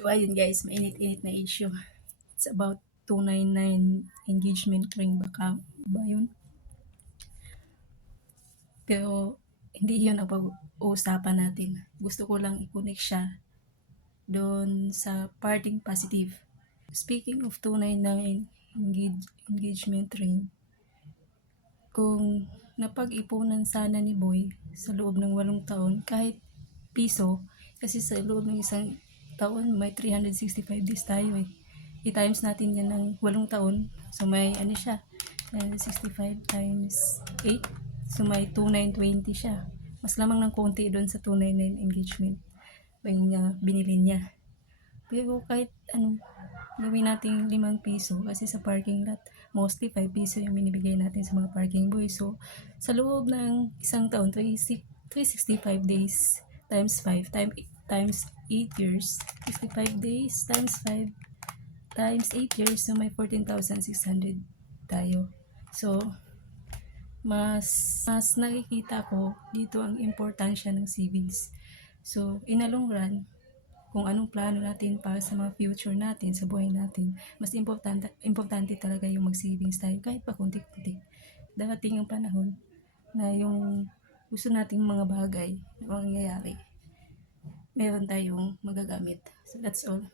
So ayun guys, mainit-init na issue. It's about 299 engagement ring baka ba yun? Pero hindi yun ang pag-uusapan natin. Gusto ko lang i-connect siya doon sa parting positive. Speaking of 299 engagement ring, kung napag-ipunan sana ni Boy sa loob ng 8 taon, kahit piso, kasi sa loob ng isang taon may 365 days tayo eh. I-times natin yan ng 8 taon, so may ano siya, 365 times 8, so may 2920 siya. Mas lamang ng konti doon sa 299 engagement yung binili niya. Pero kahit ano, gawin natin 5 piso kasi sa parking lot, mostly 5 piso yung binibigay natin sa mga parking boys. So, sa loob ng isang taon, 365 days times 5 times 8 years, 65 days times 5 times 8 years, so may 14,600 tayo. So, mas nakikita ko dito ang importansya ng savings. So, in a long run, kung anong plano natin para sa mga future natin, sa buhay natin, mas importante talaga yung mag-savings tayo kahit pa kunti-kunti. Darating yung panahon na yung gusto nating mga bagay na mangyayari, meron tayong magagamit. So that's all.